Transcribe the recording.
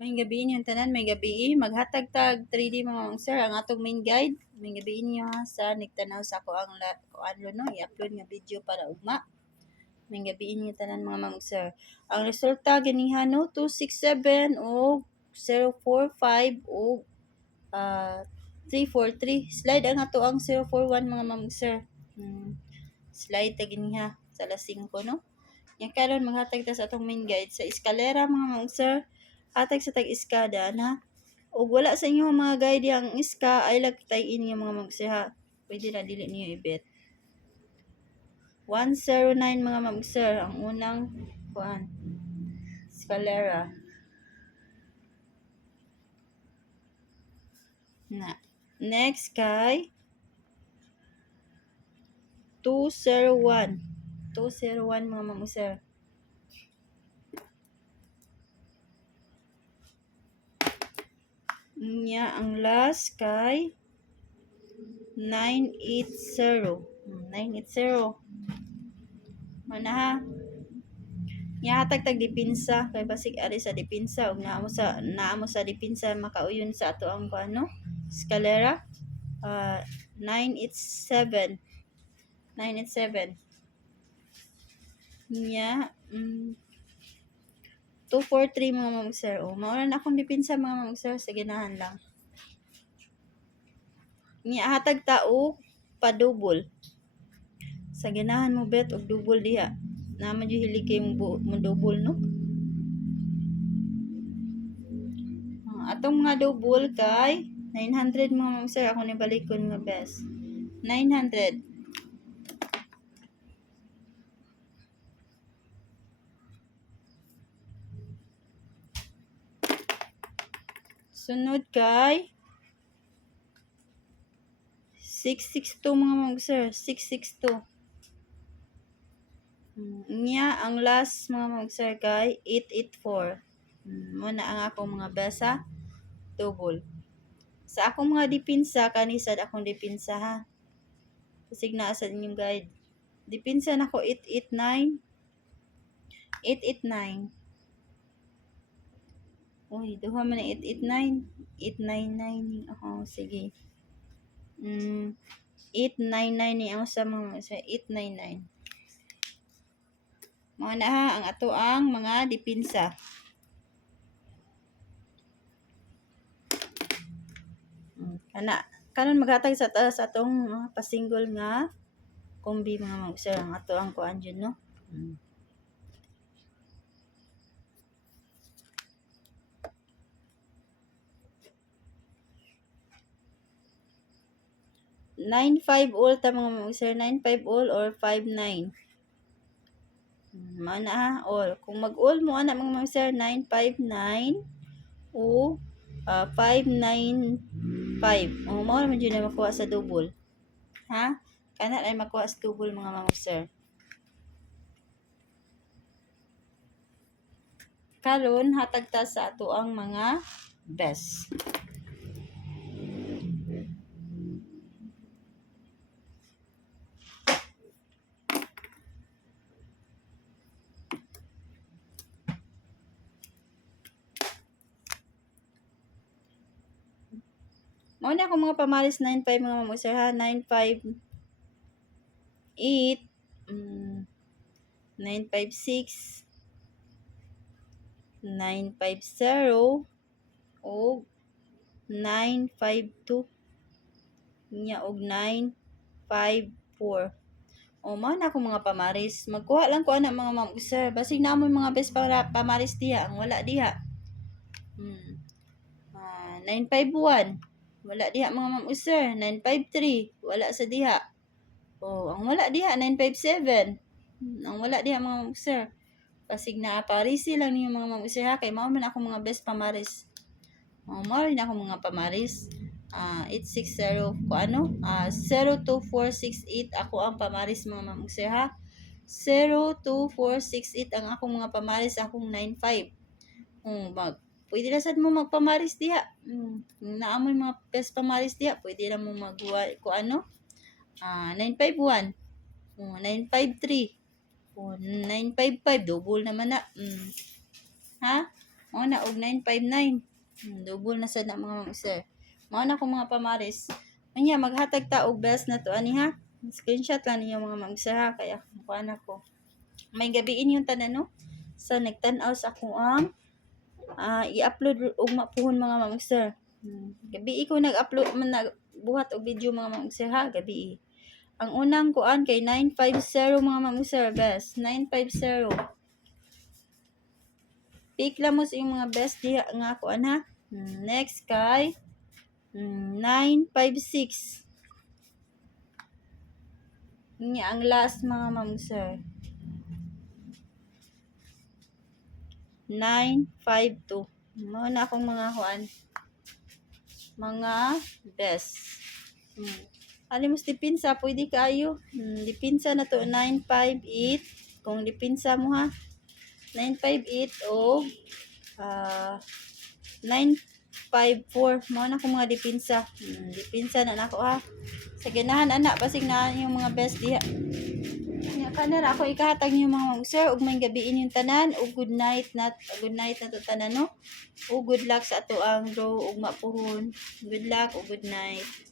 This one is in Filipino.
May gabiin yung tanan, may gabi maghatag tag 3D mga sir ang atong main guide. May gabiin niyo ha sa nagtanaw sa ako ang kuan no, i-upload nga video para ugma. May gabiin niyo tanan mga mga sir. Ang resulta ganiha no 267 o 045 o 343. Slide ang ato ang 041 mga mga sir. Slide ta ganiha sa alas 5 no. Yang karon maghatag ta sa atong main guide sa eskalera mga mga sir. Hatag sa tag-iskada na ug wala sa inyo mga guide ang iska ay lagtay inyo mga magsiha. Pwede na dili niyo ibet. 109 mga mag-sir ang unang kuan. Eskalera. Na. Next kay 201. 201 mga mag-sir. Nya ang last kay 980. 980. Mana ha? Nya hatag tag dipinsa kay basig ari sa dipinsa ug naamo sa dipinsa makauyon sa ato ang ano? Eskalera. 987. 987. Nya 243 mga mag-sir. O, mauna na akong dipinsa mga mag-sir. Sa ginahan lang. Nya hatag tao pa-double. Sa ginahan mo bet og double diha. Naman yung hilig kayo mo double no? Atong mga double kay 900 mga mag-sir. Ako nibalikon nga best. 900. Sunod kay 662 mga mag-sir. 662. Nya ang last mga mag-sir kay 884. Muna ang akong mga besa double. Sa akong mga dipinsa kanisad akong dipinsa ha. Kasig naa sa inyong guide. Dipinsa nako 889. 889. Uy, duha man 889. 899 oh, sige. 899 ni ang sa mga sa 899. Mao na ha ang ato ang mga dipinsa. Ana karon maghatag sa atong pasinggol nga kombi mga mag-sir ang ato ang kuan dyan no. 95 all ta mga mag-sir. 95 all or 59. Mana ha all. Kung mag-all mo ana mga mag-sir 959 o 595. O mao naman yun na makuha sa double. Ha? Kana ay makuha sa double mga mag-sir. Karon hatag ta sa ato ang mga best. Mao na ako mga pamalis 95 mga mag-sir ha. 958 956 950 o 952 nya og 954. O mao na ako mga pamaris. Magkuha lang ko ana mga mag-sir. Basig na mo mga best para pamaris diha ang wala diha. 951 wala diha mga mag-sir. 953 wala sa diha. O ang wala diha 957. Ang wala diha mga mag-sir. Pasig na parisi lang niyo mga mag-sir ha kay mao man ako mga best pamaris. O mao rin ako mga pamaris. 860 ko ano 02468 ako ang pamaris mga mag-sir ha. 02468 ang akong mga pamaris akong 95. Pwede na sad mo magpamaris diha. Naamoy mga best pamaris diha. Pwede na mo magwa ko ano 951. 953. 955 double naman na. Ha? Mao na og 959. Double na sad na mga ma'am sir. Mao na ko mga pamaris. Anya maghatag ta og best na to ani ha. Screenshot lang ninyo mga ma'am sir ha kaya kuan ako. May gabiin yung tanan no. Sa nagtan-aw sa ako ang i-upload og mapuhon mga ma'am sir. Gabi ko nag-upload man nagbuhat og video mga ma'am sir ha gabi. Ang unang kuan kay 950 mga ma'am sir best. 950. Pick lang mo sa yung mga best diha nga kuan ha. Next kay 956. Nya ang last mga ma'am sir. 952. Mao na akong mga kuan. Mga best. Alimos dipinsa pwede kayo. Dipinsa na to 958. Kung dipinsa mo ha. 958 o 954. Mao na akong mga dipinsa. Dipinsa na nako ha. Sa ganahan anak basig na yung mga best diha. Nya kanara ako ikahatag niyo mga ma'am sir ug may gabiin yung tanan ug good night na to tanan no. Ug good luck sa ato ang draw ug mapuhon. Good luck ug good night.